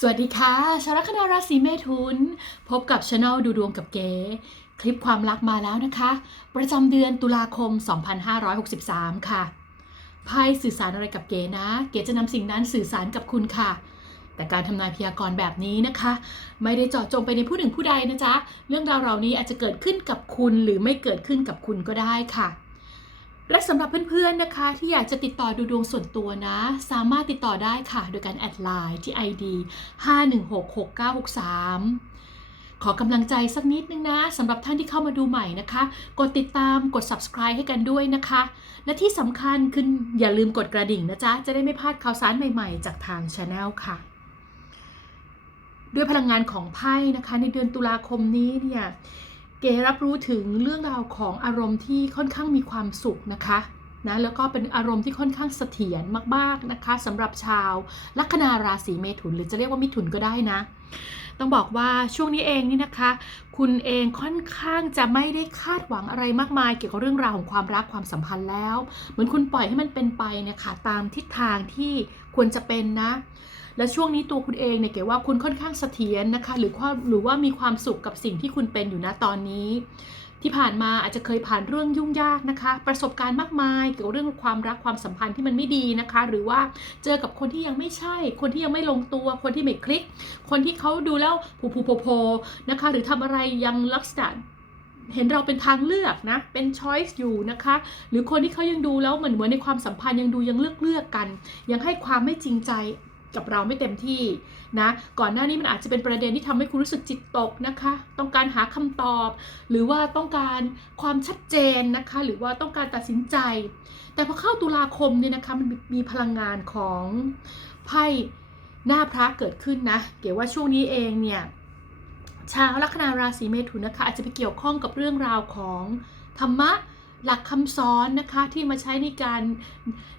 สวัสดีค่ะ ชาวลัคนาราศีเมถุน พบกับช anel ดูดวงกับเก๋ คลิปความรักมาแล้วนะคะ ประจำเดือนตุลาคม 2563 ค่ะ ไพ่สื่อสารอะไรกับเก๋นะ เก๋จะนำสิ่งนั้นสื่อสารกับคุณค่ะ แต่การทำนายพยากรณ์แบบนี้นะคะ ไม่ได้เจาะจงไปในผู้หนึ่งผู้ใดนะจ๊ะ เรื่องราวเหล่านี้อาจจะเกิดขึ้นกับคุณหรือไม่เกิดขึ้นกับคุณก็ได้ค่ะ และสำหรับเพื่อนๆนะคะที่อยากจะติดต่อดูดวงส่วนตัวนะ สามารถติดต่อได้ค่ะ โดยการแอดไลน์ที่ ID 5166963 ขอกำลังใจสักนิดนึงนะสำหรับท่านที่เข้ามาดูใหม่นะคะ กดติดตามกด subscribe ให้กันด้วยนะคะ และที่สำคัญคืออย่าลืมกดกระดิ่งนะจ๊ะ จะได้ไม่พลาดข่าวสารใหม่ๆ จากทาง Channel ค่ะด้วยพลังงานของไพ่นะคะ ในเดือนตุลาคมนี้เนี่ย เก๋รับรู้ถึงเรื่องราวของอารมณ์ที่ค่อนข้างมีความสุขนะคะนะแล้วก็เป็นอารมณ์ที่ค่อนข้างเสถียรมากๆนะคะสำหรับชาวลัคนาราศีเมถุนหรือจะเรียกว่ามิถุนก็ได้นะ ต้องบอกว่าช่วงนี้เองนี่นะคะ คุณเองค่อนข้างจะไม่ได้คาดหวังอะไรมากมาย เกี่ยวกับเรื่องราวของความรักความสัมพันธ์แล้ว เหมือนคุณปล่อยให้มันเป็นไปเนี่ยค่ะตามทิศทางที่ควรจะเป็นนะ และช่วงนี้ตัวคุณเองเนี่ยเก๋ว่าคุณค่อนข้างเสถียรนะคะ หรือว่าหรือว่ามีความสุขกับสิ่งที่คุณเป็นอยู่นะตอนนี้ ที่ผ่านมาอาจจะเคยผ่านเรื่องยุ่งยากนะคะ ประสบการณ์มากมายเกี่ยวกับเรื่องความรักความสัมพันธ์ที่มันไม่ดีนะคะ หรือว่าเจอกับคนที่ยังไม่ใช่ คนที่ยังไม่ลงตัว คนที่ไม่คลิก คนที่เขาดูแล้วผูผูโพโพนะคะ หรือทำอะไรยังลักษณะเห็นเราเป็นทางเลือกนะ เป็นช้อยส์อยู่นะคะ หรือคนที่เขายังดูแล้วเหมือนเหมือนในความสัมพันธ์ยังดูยังเลือกเลือกกัน ยังให้ความไม่จริงใจ กับเราไม่เต็มที่นะก่อนหน้านี้มันอาจจะเป็นประเด็นที่ทำให้คุณรู้สึกจิตตกนะคะ ต้องการหาคำตอบ หรือว่าต้องการความชัดเจนนะคะ หรือว่าต้องการตัดสินใจ แต่พอเข้าตุลาคมเนี่ยนะคะมันมีพลังงานของไพ่หน้าพระเกิดขึ้นนะเก๋ว่าช่วงนี้เองเนี่ยชาวลัคนาราศีเมถุนนะคะอาจจะไปเกี่ยวข้องกับเรื่องราวของธรรมะ หลักคำสอนนะคะที่มาใช้ในการ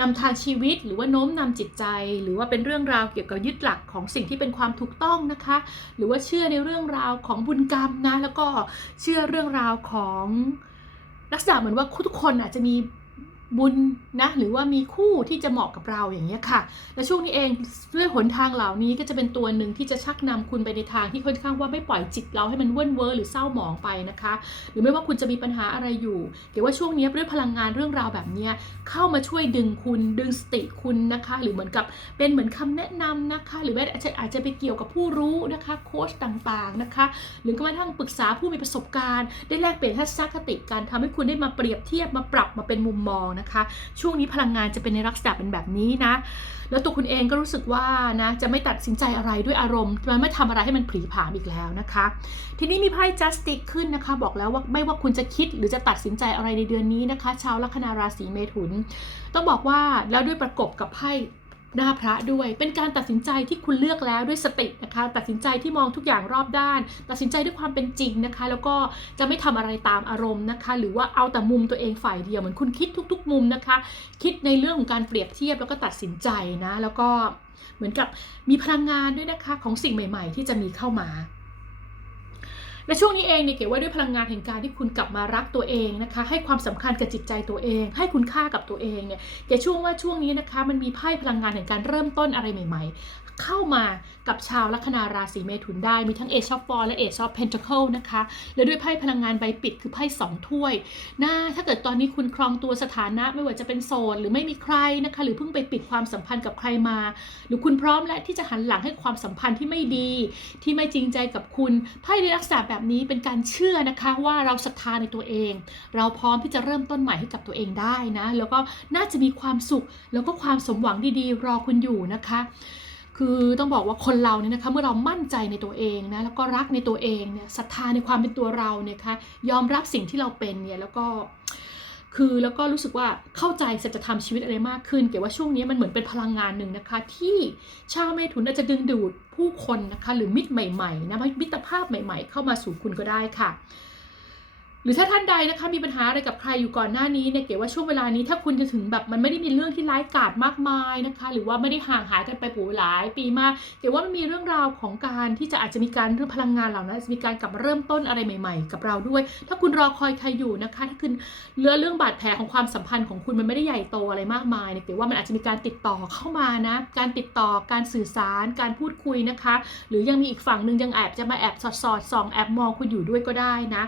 นำทางชีวิต หรือว่าโน้มนำจิตใจ หรือว่าเป็นเรื่องราวเกี่ยวกับยึดหลักของสิ่งที่เป็นความถูกต้องนะคะ หรือว่าเชื่อในเรื่องราวของบุญกรรมนะแล้วก็เชื่อเรื่องราวของลักษณะเหมือนว่าทุกคนอาจจะมี บุญนะหรือว่ามีคู่ที่จะเหมาะกับเราอย่างนี้ค่ะ และช่วงนี้เองด้วยหนทางเหล่านี้ก็จะเป็นตัวหนึ่งที่จะชักนำคุณไปในทางที่ค่อนข้างว่าไม่ปล่อยจิตเราให้มันเว่นเวอร์หรือเศร้าหมองไปนะคะ หรือไม่ว่าคุณจะมีปัญหาอะไรอยู่เกี่ยวว่าช่วงนี้ด้วยพลังงานเรื่องราวแบบนี้เข้ามาช่วยดึงคุณดึงสติคุณนะคะ หรือเหมือนกับเป็นเหมือนคำแนะนำนะคะ หรือแม้อาจจะอาจจะไปเกี่ยวกับผู้รู้นะคะโค้ชต่างๆนะคะ หรือก็มาทั้งปรึกษาผู้มีประสบการณ์ ได้แลกเปลี่ยนทัศนคติการทำให้คุณได้มาเปรียบเทียบมาปรับมาเป็นมุมมองนะคะ ช่วงนี้พลังงานจะเป็นในลักษณะเป็นแบบนี้นะ แล้วตัวคุณเองก็รู้สึกว่านะจะไม่ตัดสินใจอะไรด้วยอารมณ์มันไม่ทำอะไรให้มันผลีผามอีกแล้วนะคะ ทีนี้มีไพ่ justice ขึ้นนะคะ บอกแล้วว่าไม่ว่าคุณจะคิดหรือจะตัดสินใจอะไรในเดือนนี้นะคะ ชาวลัคนาราศีเมถุน ต้องบอกว่าแล้วด้วยประกบกับไพ่ หน้าพระด้วย เป็นการตัดสินใจที่คุณเลือกแล้วด้วยสตินะคะ ตัดสินใจที่มองทุกอย่างรอบด้าน ตัดสินใจด้วยความเป็นจริงนะคะ แล้วก็จะไม่ทำอะไรตามอารมณ์นะคะ หรือว่าเอาแต่มุมตัวเองฝ่ายเดียวเหมือนคุณคิดทุก ๆ มุมนะคะ คิดในเรื่องของการเปรียบเทียบแล้วก็ตัดสินใจนะ แล้วก็เหมือนกับมีพลังงานด้วยนะคะของสิ่งใหม่ ๆ ที่จะมีเข้ามา และช่วงนี้เองเนี่ยเก๋ว่าด้วยพลังงานแห่งการที่คุณกลับมารักตัวเองนะคะ ให้ความสำคัญกับจิตใจตัวเอง ให้คุณค่ากับตัวเองเนี่ยเก๋ช่วงว่าช่วงนี้นะคะ มันมีไพ่พลังงานแห่งการเริ่มต้นอะไรใหม่ ๆเข้ามากับชาวลัคนาราศีเมถุนได้ มีทั้งเอชอฟฟอร์และเอชอฟเพนทเคิลนะคะ และด้วยไพ่พลังงานใบปิดคือไพ่สองถ้วยนะถ้าเกิดตอนนี้คุณครองตัวสถานะไม่ว่าจะเป็นโสดหรือไม่มีใครนะคะ หรือเพิ่งไปปิดความสัมพันธ์กับใครมา หรือคุณพร้อมและที่จะหันหลังให้ความสัมพันธ์ที่ไม่ดี ที่ไม่จริงใจกับคุณไพ่ในลักษณะแบบนี้เป็นการเชื่อนะคะว่าเราศรัทธาในตัวเอง เราพร้อมที่จะเริ่มต้นใหม่ให้กับตัวเองได้นะ แล้วก็น่าจะมีความสุขแล้วก็ความสมหวังดีๆ รอคุณอยู่นะคะ คือต้องบอกว่าคนเราเนี่ยนะคะเมื่อเรามั่นใจในตัวเองนะแล้วก็รักในตัวเองเนี่ยศรัทธาในความเป็นตัวเราเนี่ยคะยอมรับสิ่งที่เราเป็นเนี่ยแล้วก็คือแล้วก็รู้สึกว่าเข้าใจสัจธรรมชีวิตอะไรมากขึ้น เกี่ยวว่าช่วงนี้มันเหมือนเป็นพลังงานหนึ่งนะคะ ที่ชาวเมถุนอาจจะดึงดูดผู้คนนะคะ หรือมิตรใหม่ๆนะมิตรภาพใหม่ ๆ เข้ามาสู่คุณก็ได้ค่ะ หรือถ้าท่านใดนะคะมีปัญหาอะไรกับใครอยู่ก่อนหน้านี้เนี่ยเก๋ว่าช่วงเวลานี้ถ้าคุณจะถึงแบบมันไม่ได้มีเรื่องที่ร้ายกาจมากมายนะคะ หรือว่าไม่ได้ห่างหายกันไปปู่หลายปีมากเก๋ว่ามันมีเรื่องราวของการที่จะอาจจะมีการเรื่องพลังงานเหล่านั้นจจะมีการกลับมาเริ่มต้นอะไรใหม่ ๆ กับเราด้วย ถ้าคุณรอคอยใครอยู่นะคะ ถ้าคุณเรื่องเรื่องบาดแผลของความสัมพันธ์ของคุณมันไม่ได้ใหญ่โตอะไรมากมายเนี่ยเก๋ว่ามันอาจจะมีการติดต่อเข้ามานะ การติดต่อการสื่อสาร การพูดคุยนะคะ หรือยังมีอีกฝั่งหนึ่งยังแอบจะมาแอบสอดสอดส่องแอบมองคุณอยู่ด้วยก็ได้นะ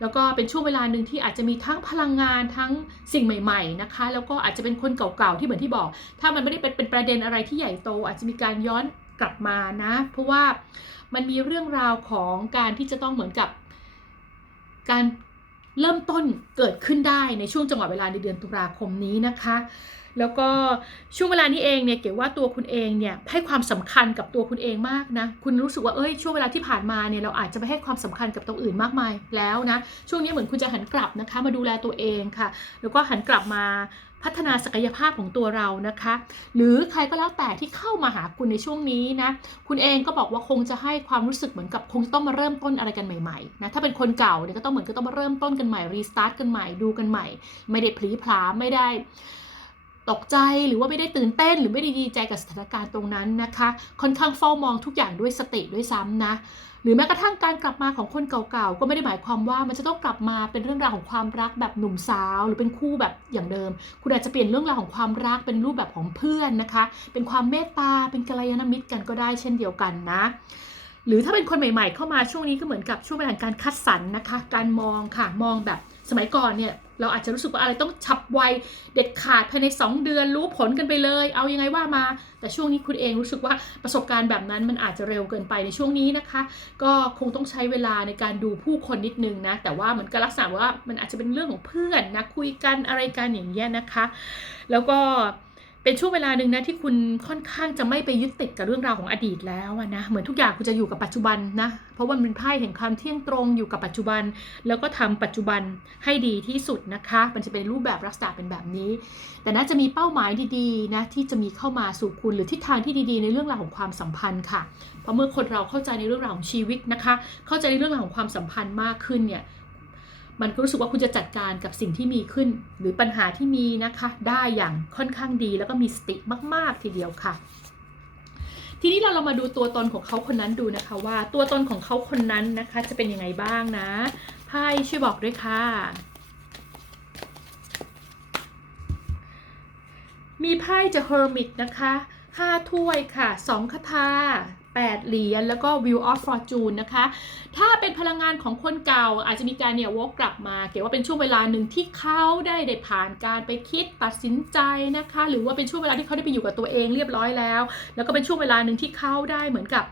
แล้วก็เป็นช่วงเวลาหนึ่งที่อาจจะมีทั้งพลังงานทั้งสิ่งใหม่ ๆนะคะ แล้วก็อาจจะเป็นคนเก่าๆที่เหมือนที่บอก ถ้ามันไม่ได้เป็นเป็นประเด็นอะไรที่ใหญ่โต อาจจะมีการย้อนกลับมานะ เพราะว่ามันมีเรื่องราวของการที่จะต้องเหมือนกับการ เริ่มต้นเกิดขึ้นได้ในช่วงจังหวะเวลาในเดือนตุลาคมนี้นะคะ แล้วก็ช่วงเวลานี้เองเนี่ยเก๋ว่าตัวคุณเองเนี่ยให้ความสำคัญกับตัวคุณเองมากนะ คุณรู้สึกว่าเอ้ยช่วงเวลาที่ผ่านมาเนี่ยเราอาจจะไปให้ความสำคัญกับตรงอื่นมากมายแล้วนะ ช่วงนี้เหมือนคุณจะหันกลับนะคะมาดูแลตัวเองค่ะ แล้วก็หันกลับมา พัฒนาศักยภาพของตัวเรานะคะ หรือใครก็แล้วแต่ที่เข้ามาหาคุณในช่วงนี้นะคุณเองก็บอกว่าคงจะให้ความรู้สึกเหมือนกับคงต้องมาเริ่มต้นอะไรกันใหม่ๆนะถ้าเป็นคนเก่าเนี่ยก็ต้องเหมือนก็ต้องมาเริ่มต้นกันใหม่รีสตาร์ทกันใหม่ดูกันใหม่ ไม่ได้พลีพลาไม่ได้ตกใจหรือว่าไม่ได้ตื่นเต้น หรือไม่ได้ดีใจกับสถานการณ์ตรงนั้นนะคะ ค่อนข้างเฝ้ามองทุกอย่างด้วยสติด้วยซ้ำนะ หรือแม้กระทั่งการกลับมาของคนเก่าๆ ก็ไม่ได้หมายความว่ามันจะต้องกลับมาเป็นเรื่องราวของความรักแบบหนุ่มสาว หรือเป็นคู่แบบอย่างเดิม คุณอาจจะเปลี่ยนเรื่องราวของความรักเป็นรูปแบบของเพื่อนนะคะ เป็นความเมตตา เป็นกัลยาณมิตรกันก็ได้เช่นเดียวกันนะหรือถ้าเป็นคนใหม่ๆ เข้ามาช่วงนี้ก็เหมือนกับช่วงเวลาการคัดสรรนะคะ การมองค่ะ มองแบบ สมัยก่อนเนี่ยเราอาจจะรู้สึกว่าอะไรต้องฉับไวเด็ดขาดภายใน 2 เดือนรู้ผลกันไปเลย เอายังไงว่ามา แต่ช่วงนี้คุณเองรู้สึกว่าประสบการณ์แบบนั้นมันอาจจะเร็วเกินไปในช่วงนี้นะคะ ก็คงต้องใช้เวลาในการดูผู้คนนิดนึงนะ แต่ว่าเหมือนกับลักษณะว่ามันอาจจะเป็นเรื่องของเพื่อนนะคุยกันอะไรกันอย่างเงี้ยนะคะ แล้วก็ เป็นช่วงเวลาหนึ่งนะที่คุณค่อนข้างจะไม่ไปยึดติดกับเรื่องราวของอดีตแล้วนะเหมือนทุกอย่างคุณจะอยู่กับปัจจุบันนะเพราะว่ามันเป็นไพ่แห่งความเที่ยงตรงอยู่กับปัจจุบัน แล้วก็ทำปัจจุบันให้ดีที่สุดนะคะ มันจะเป็นรูปแบบลักษณะเป็นแบบนี้ แต่น่าจะมีเป้าหมายดีๆนะที่จะมีเข้ามาสู่คุณหรือทิศทางที่ดีๆ ในเรื่องราวของความสัมพันธ์ค่ะเพราะเมื่อคนเราเข้าใจในเรื่องราวของชีวิตนะคะ เข้าใจในเรื่องราวของความสัมพันธ์มากขึ้นเนี่ย มันก็รู้สึกว่าคุณจะจัดการกับสิ่งที่มีขึ้น หรือปัญหาที่มีนะคะ ได้อย่างค่อนข้างดีแล้วก็มีสติมาก ๆ ทีเดียวค่ะ ทีนี้เราเรามาดูตัวตนของเขาคนนั้นดูนะคะว่าตัวตนของเขาคนนั้นนะคะ จะเป็นยังไงบ้างนะไพ่ช่วยบอกด้วยค่ะมีไพ่จะ Hermit นะคะ 5 ถ้วยค่ะ 2 คาถา 8 เหรียญแล้วก็ Wheel of Fortune นะคะ ถ้าเป็นพลังงานของคนเก่าอาจจะมีการเนี่ยวกกลับมา เกี่ยวว่าเป็นช่วงเวลาหนึ่งที่เขาได้ได้ผ่านการไปคิดตัดสินใจนะคะ หรือว่าเป็นช่วงเวลาที่เขาได้ไปอยู่กับตัวเองเรียบร้อยแล้ว แล้วก็เป็นช่วงเวลาหนึ่งที่เขาได้เหมือนกับ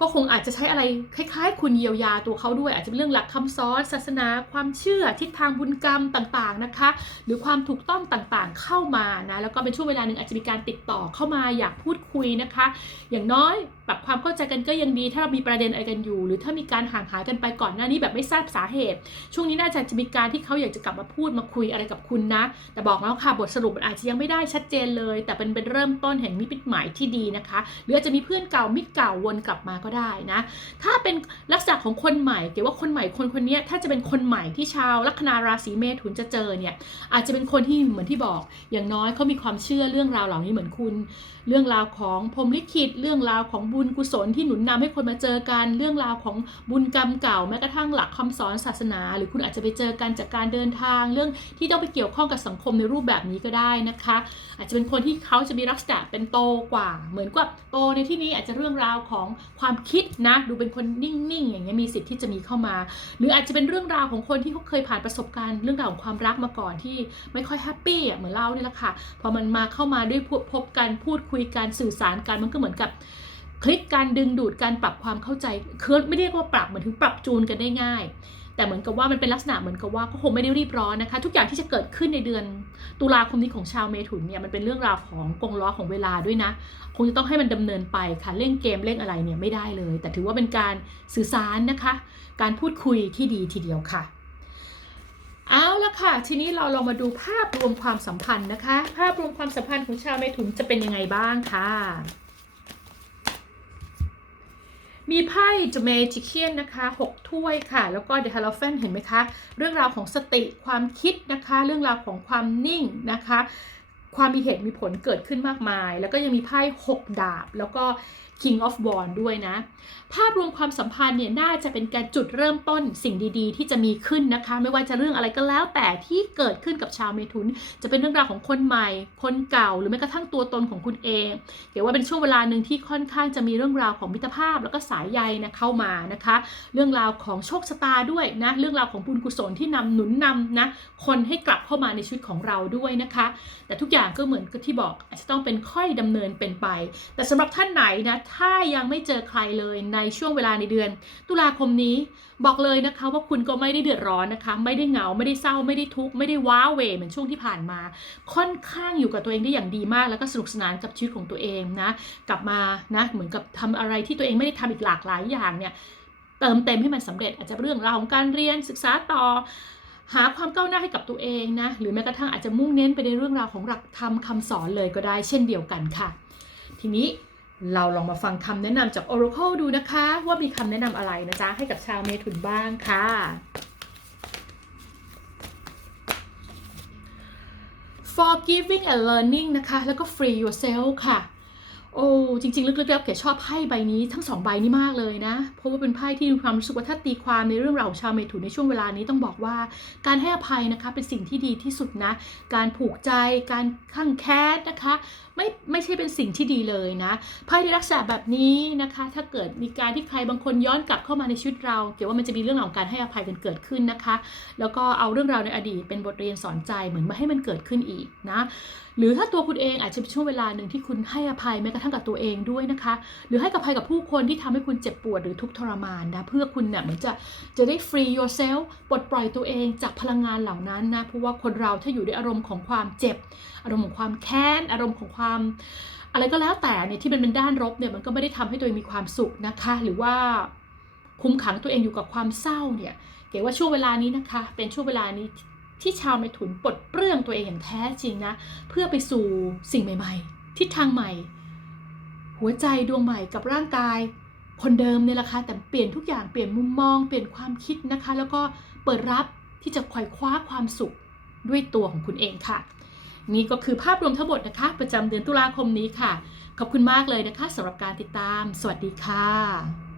ก็คงอาจจะใช้อะไรคล้าย ๆ คุณเยียวยาตัวเขาด้วย อาจจะเป็นเรื่องหลักคำสอนศาสนา ความเชื่อทิศทางบุญกรรมต่างๆนะคะ หรือความถูกต้องต่างๆเข้ามานะแล้วก็เป็นช่วงเวลาหนึ่งอาจจะมีการติดต่อเข้ามาอยากพูดคุยนะคะ อย่างน้อยปรับความเข้าใจกันก็ยังดี ถ้าเรามีประเด็นอะไรกันอยู่ หรือถ้ามีการห่างหายกันไปก่อนหน้านี้แบบไม่ทราบสาเหตุ ช่วงนี้น่าจะจะมีการที่เขาอยากจะกลับมาพูดมาคุยอะไรกับคุณนะ แต่บอกแล้วค่ะบทสรุปอาจจะยังไม่ได้ชัดเจนเลย แต่เป็นเป็นเริ่มต้นแห่งมิตหมายที่ดีนะคะ หรืออาจจะมีเพื่อนเก่ามิตรเก่าวนกลับมาก็ได้นะ ถ้าเป็นลักษณะของคนใหม่เกี่ยวว่าคนใหม่คนคนนี้ถ้าจะเป็นคนใหม่ที่ชาวลัคนาราศีเมถุนจะเจอเนี่ยอาจจะเป็นคนที่เหมือนที่บอก อย่างน้อยเขามีความเชื่อเรื่องราวเหล่านี้เหมือนคุณ เรื่องราวของพรมลิขิตเรื่องราวของบุญกุศลที่หนุนนำให้คนมาเจอกันเรื่องราวของบุญกรรมเก่าแม้กระทั่งหลักคำสอนศาสนา หรือคุณอาจจะไปเจอกันจากการเดินทางเรื่องที่ต้องไปเกี่ยวข้องกับสังคมในรูปแบบนี้ก็ได้นะคะ อาจจะเป็นคนที่เขาจะมีลักษณะเป็นโตกว่า เหมือนกับโตในที่นี้อาจจะเรื่องราวของความคิดนะดูเป็นคนนิ่งๆอย่างเงี้ยมีสิทธิ์ที่จะมีเข้ามา หรืออาจจะเป็นเรื่องราวของคนที่เขาเคยผ่านประสบการณ์เรื่องราวของความรักมาก่อนที่ไม่ค่อยแฮปปี้อะเหมือนเราเนี่ยแหละค่ะพอมันมาเข้ามาด้วยพบพบกันพูดคุยกันสื่อสารกันมันก็เหมือนกับ คลิกการดึงดูดการปรับความเข้าใจคือไม่เรียกว่าปรับเหมือนถึงปรับจูนกันได้ง่าย แต่เหมือนกับว่ามันเป็นลักษณะเหมือนกับว่าก็คงไม่ได้รีบร้อนนะคะ ทุกอย่างที่จะเกิดขึ้นในเดือนตุลาคมนี้ของชาวเมถุนเนี่ยมันเป็นเรื่องราวของกงล้อของเวลาด้วยนะ คงจะต้องให้มันดำเนินไปค่ะเล่นเกมเล่นอะไรเนี่ยไม่ได้เลย แต่ถือว่าเป็นการสื่อสารนะคะ การพูดคุยที่ดีทีเดียวค่ะเอาละค่ะ ทีนี้เราลองมาดูภาพรวมความสัมพันธ์นะคะ ภาพรวมความสัมพันธ์ของชาวเมถุนจะเป็นยังไงบ้างค่ะ มีไพ่ The Magician นะคะ6ถ้วยค่ะ แล้วก็ The Hierophant เห็นไหมคะ เรื่องราวของสติความคิดนะคะ เรื่องราวของความนิ่งนะคะ ความมีเหตุมีผลเกิดขึ้นมากมาย แล้วก็ยังมีไพ่6ดาบ แล้วก็ King of w a n d ด้วยนะ ภาพรวมความสัมพันธ์เนี่ยน่าจะเป็นการจุดเริ่มต้นสิ่งดีๆ ที่จะมีขึ้นนะคะ ไม่ว่าจะเรื่องอะไรก็แล้วแต่ที่เกิดขึ้นกับชาวเมถุน จะเป็นเรื่องราวของคนใหม่ คนเก่า หรือแม้กระทั่งตัวตนของคุณเองเดี๋ยวว่าเป็นช่วงเวลาหนึ่งที่ค่อนข้างจะมีเรื่องราวของมิตรภาพ แล้วก็สายใยนะเข้ามานะคะ เรื่องราวของโชคชะตาด้วยนะ เรื่องราวของบุญกุศลที่นำหนุนนำนะ คนให้กลับเข้ามาในชีวิตของเราด้วยนะคะ แต่ทุกอย่างก็เหมือนกับที่บอกอาจจะต้องเป็นค่อยดำเนินเป็นไป แต่สำหรับท่านไหนนะถ้ายังไม่เจอใครเลยในช่วงเวลาในเดือน ตุลาคมนี้บอกเลยนะคะว่าคุณก็ไม่ได้เดือดร้อนนะคะ ไม่ได้เหงาไม่ได้เศร้าไม่ได้ทุกข์ไม่ได้ว้าเหวเหมือนช่วงที่ผ่านมา ค่อนข้างอยู่กับตัวเองได้อย่างดีมาก แล้วก็สนุกสนานกับชีวิตของตัวเองนะกลับมานะเหมือนกับทำอะไรที่ตัวเองไม่ได้ทำอีกหลากหลายอย่างเนี่ยเติมเต็มให้มันสำเร็จอาจจะเรื่องราวของการเรียนศึกษาต่อ หาความก้าวหน้าให้กับตัวเองนะ หรือแม้กระทั่งอาจจะมุ่งเน้นไปในเรื่องราวของหลักธรรมคำสอนเลยก็ได้เช่นเดียวกันค่ะ ทีนี้เราลองมาฟังคำแนะนำจาก Oracle ดูนะคะ ว่ามีคำแนะนำอะไรนะจ๊ะ ให้กับชาวเมถุนบ้างค่ะ forgiving and learning นะคะ แล้วก็ free yourself ค่ะ โอ้จริงๆลึกๆแล้วเก๋ชอบไพ่ใบนี้ทั้งสองใบนี้มากเลยนะ เพราะว่าเป็นไพ่ที่มีความรู้สึกว่าถ้าตีความในเรื่องราวชาวเมถุนในช่วงเวลานี้ต้องบอกว่า การให้อภัยนะคะเป็นสิ่งที่ดีที่สุดนะ การผูกใจการข้างแค้นนะคะไม่ไม่ใช่เป็นสิ่งที่ดีเลยนะไพ่ในลักษณะแบบนี้นะคะ ถ้าเกิดมีการที่ใครบางคนย้อนกลับเข้ามาในชีวิตเรา เกี่ยวว่ามันจะมีเรื่องราวของการให้อภัยกันเกิดขึ้นนะคะ แล้วก็เอาเรื่องราวในอดีตเป็นบทเรียนสอนใจเหมือนไม่ให้มันเกิดขึ้นอีกนะหรือถ้าตัวคุณเองอาจจะเป็นช่วงเวลาหนึ่งที่คุณให้อภัยแม้กระทั่งกับตัวเองด้วยนะคะ หรือให้อภัยกับผู้คนที่ทำให้คุณเจ็บปวดหรือทุกข์ทรมานนะ เพื่อคุณเนี่ยเหมือนจะจะได้ free yourself ปลดปล่อยตัวเองจากพลังงานเหล่านั้นนะ เพราะว่าคนเราถ้าอยู่ในอารมณ์ของความเจ็บ อารมณ์ของความแค้น อารมณ์ของความอะไรก็แล้วแต่เนี่ยที่มันเป็นด้านลบเนี่ยมันก็ไม่ได้ทำให้ตัวเองมีความสุขนะคะ หรือว่าคุมขังตัวเองอยู่กับความเศร้าเนี่ยเก๋ว่าช่วงเวลานี้นะคะ เป็นช่วงเวลานี้ที่ชาวเมถุนปลดเปลื้องตัวเองอย่างแท้จริงนะ เพื่อไปสู่สิ่งใหม่ ๆ ทิศทางใหม่ หัวใจดวงใหม่กับร่างกาย คนเดิมเนี่ยแหละค่ะแต่เปลี่ยนทุกอย่างเปลี่ยนมุมมอง เปลี่ยนความคิดนะคะ แล้วก็เปิดรับที่จะไขว่คว้าความสุขด้วยตัวของคุณเองค่ะ นี่ก็คือภาพรวมทั้งหมดนะคะ ประจำเดือนตุลาคมนี้ค่ะ ขอบคุณมากเลยนะคะสำหรับการติดตาม สวัสดีค่ะ